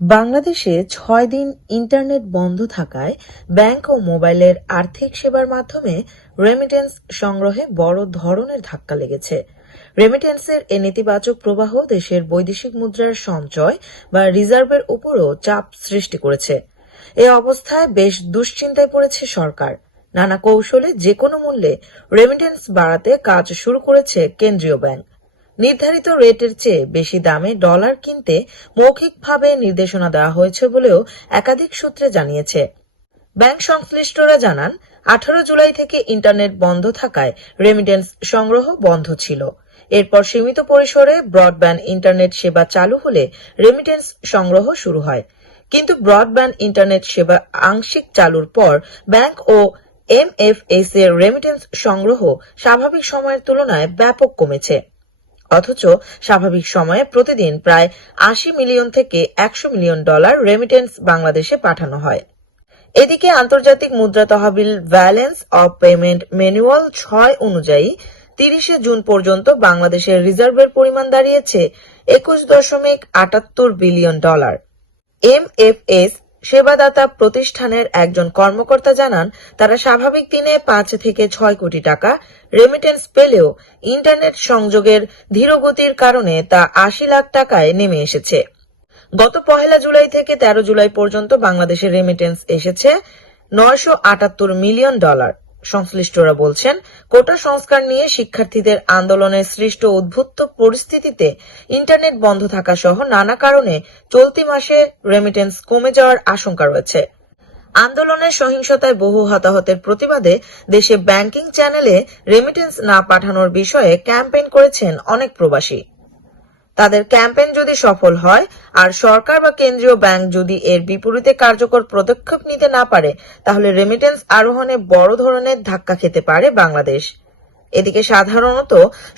বাংলাদেশে ৬ দিন ইন্টারনেট বন্ধ থাকায় ব্যাংক ও মোবাইলের আর্থিক সেবার মাধ্যমে রেমিটেন্স সংগ্রহে বড় ধরনের ধাক্কা লেগেছে। রেমিটেন্সের এ নেতিবাচক প্রবাহ দেশের বৈদেশিক মুদ্রার সঞ্চয় বা রিজার্ভের উপরও চাপ সৃষ্টি করেছে। এ অবস্থায় বেশ দুশ্চিন্তায় পড়েছে সরকার। নানা কৌশলে যেকোনো মূল্যে রেমিটেন্স বাড়াতে কাজ শুরু করেছে কেন্দ্রীয় ব্যাংক। নির্ধারিত রেটের চেয়ে বেশি দামে ডলার কিনতে মৌখিকভাবে নির্দেশনা দেওয়া হয়েছে বলেও একাধিক সূত্রে জানিয়েছে। ব্যাংক সংশ্লিষ্টরা জানান, 18 জুলাই থেকে ইন্টারনেট বন্ধ থাকায় রেমিটেন্স সংগ্রহ বন্ধ ছিল। এরপর সীমিত পরিসরে ব্রডব্যান্ড ইন্টারনেট সেবা চালু হলে রেমিটেন্স সংগ্রহ শুরু হয়। কিন্তু ব্রডব্যান্ড ইন্টারনেট সেবা আংশিক চালুর পর ব্যাংক ও এমএফএস এর রেমিটেন্স সংগ্রহ স্বাভাবিক সময়ের তুলনায় ব্যাপক কমেছে। অথচ স্বাভাবিক সময়ে প্রতিদিন প্রায় 80 মিলিয়ন থেকে 100 মিলিয়ন ডলার রেমিটেন্স বাংলাদেশে পাঠানো হয়। এদিকে আন্তর্জাতিক মুদ্রা তহবিল ব্যালেন্স অব পেমেন্ট ম্যানুয়াল 6 অনুযায়ী 30 জুন পর্যন্ত বাংলাদেশের রিজার্ভের পরিমাণ দাঁড়িয়েছে 21.78 বিলিয়ন ডলার। এমএফএস সেবাদাতা প্রতিষ্ঠানের একজন কর্মকর্তা জানান, তারা স্বাভাবিক দিনে 5 থেকে 6 কোটি টাকা রেমিটেন্স পেলেও ইন্টারনেট সংযোগের ধীরগতির কারণে তা 80 লাখ টাকায় নেমে এসেছে। গত 1 জুলাই থেকে 13 জুলাই পর্যন্ত বাংলাদেশের রেমিটেন্স এসেছে 978 মিলিয়ন ডলার। সংশ্লিষ্টরা বলছেন, কোটা সংস্কার নিয়ে শিক্ষার্থীদের আন্দোলনের সৃষ্ট উদ্ভূত পরিস্থিতিতে ইন্টারনেট বন্ধ থাকা সহ নানা কারণে চলতি মাসে রেমিটেন্স কমে যাওয়ার আশঙ্কা রয়েছে। আন্দোলনের সহিংসতায় বহু হতাহতের প্রতিবাদে দেশে ব্যাংকিং চ্যানেলে রেমিটেন্স না পাঠানোর বিষয়ে ক্যাম্পেইন করেছেন অনেক প্রবাসী। তাদের ক্যাম্পেইন যদি সফল হয় আর সরকার বা কেন্দ্রীয় ব্যাংক যদি এর বিপরীতে কার্যকর পদক্ষেপ নিতে না পারে, তাহলে রেমিটেন্স আরোহণে বড় ধরনের ধাক্কা খেতে পারে বাংলাদেশ। এদিকে সাধারণত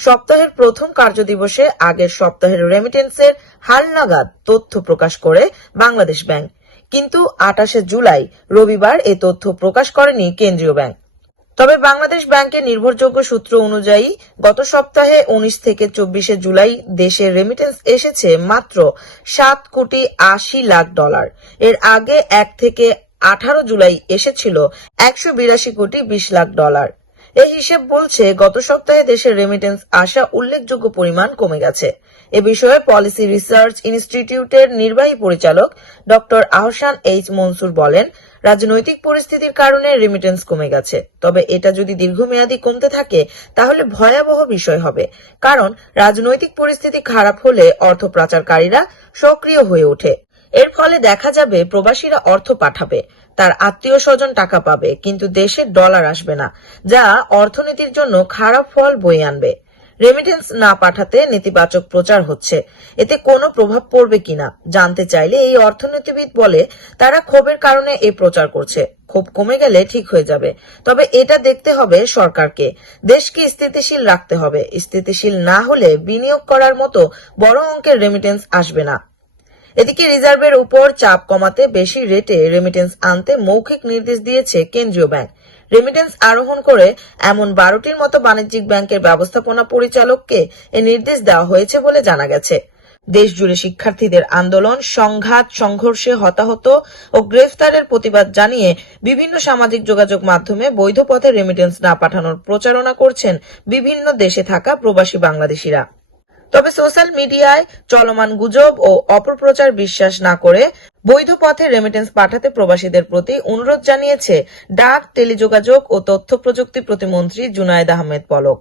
সপ্তাহের প্রথম কার্যদিবসে আগের সপ্তাহের রেমিটেন্সের হালনাগাদ তথ্য প্রকাশ করে বাংলাদেশ ব্যাংক, কিন্তু 28 জুলাই রবিবার এ তথ্য প্রকাশ করেনি কেন্দ্রীয় ব্যাংক। তবে বাংলাদেশ ব্যাংকের নির্ভরযোগ্য সূত্র অনুযায়ী গত সপ্তাহে 19 থেকে 24 জুলাই দেশের রেমিটেন্স এসেছে মাত্র 7 কোটি 80 লাখ ডলার। এর আগে 1 থেকে 18 জুলাই এসেছিল 182 কোটি 20 লাখ ডলার। এই হিসেব বলছে গত সপ্তাহে দেশের রেমিটেন্স আসা উল্লেখযোগ্য পরিমাণ কমে গেছে। এ বিষয়ে পলিসি রিসার্চ ইনস্টিটিউটের নির্বাহী পরিচালক ডক্টর আহসান এইচ মনসুর বলেন, রাজনৈতিক পরিস্থিতির কারণে রেমিটেন্স কমে গেছে। তবে এটা যদি দীর্ঘমেয়াদী কমতে থাকে তাহলে ভয়াবহ বিষয় হবে, কারণ রাজনৈতিক পরিস্থিতি খারাপ হলে অর্থ পাচারকারীরা সক্রিয় হয়ে ওঠে। এর ফলে দেখা যাবে প্রবাসীরা অর্থ পাঠাবে, তার আত্মীয় স্বজন টাকা পাবে, কিন্তু দেশে ডলার আসবে না, যা অর্থনীতির জন্য খারাপ ফল বয়ে আনবে। রেমিটেন্স না পাঠাতে নেতিবাচক প্রচার হচ্ছে, এতে কোনো প্রভাব পড়বে কিনা জানতে চাইলে এই অর্থনীতিবিদ বলে, তারা ক্ষোভের কারণে এই প্রচার করছে, ক্ষোভ কমে গেলে ঠিক হয়ে যাবে। তবে এটা দেখতে হবে সরকারকে, দেশকে স্থিতিশীল রাখতে হবে। স্থিতিশীল না হলে বিনিয়োগ করার মতো বড় অঙ্কের রেমিটেন্স আসবে না। এদিকে রিজার্ভের উপর চাপ কমাতে বেশি রেটে রেমিটেন্স আনতে মৌখিক নির্দেশ দিয়েছে কেন্দ্রীয় ব্যাংক। রেমিটেন্স আরোহণ করে এমন 12টির মতো বাণিজ্যিক ব্যাংকের ব্যবস্থাপনা পরিচালককে এ নির্দেশ দেওয়া হয়েছে বলে জানা গেছে। দেশ জুড়ে শিক্ষার্থীদের আন্দোলন, সংঘাত, সংঘর্ষে হতাহত ও গ্রেফতারের প্রতিবাদ জানিয়ে বিভিন্ন সামাজিক যোগাযোগ মাধ্যমে বৈধ পথে রেমিটেন্স না পাঠানোর প্রচারণা করছেন বিভিন্ন দেশে থাকা প্রবাসী বাংলাদেশিরা। তবে সোশ্যাল মিডিয়ায় চলমান গুজব ও অপপ্রচার বিশ্বাস না করে বৈধ পথে রেমিটেন্স পাঠাতে প্রবাসীদের প্রতি অনুরোধ জানিয়েছে ডাক, টেলিযোগাযোগ ও তথ্য প্রযুক্তি প্রতিমন্ত্রী জুনায়েদ আহমেদ পলক।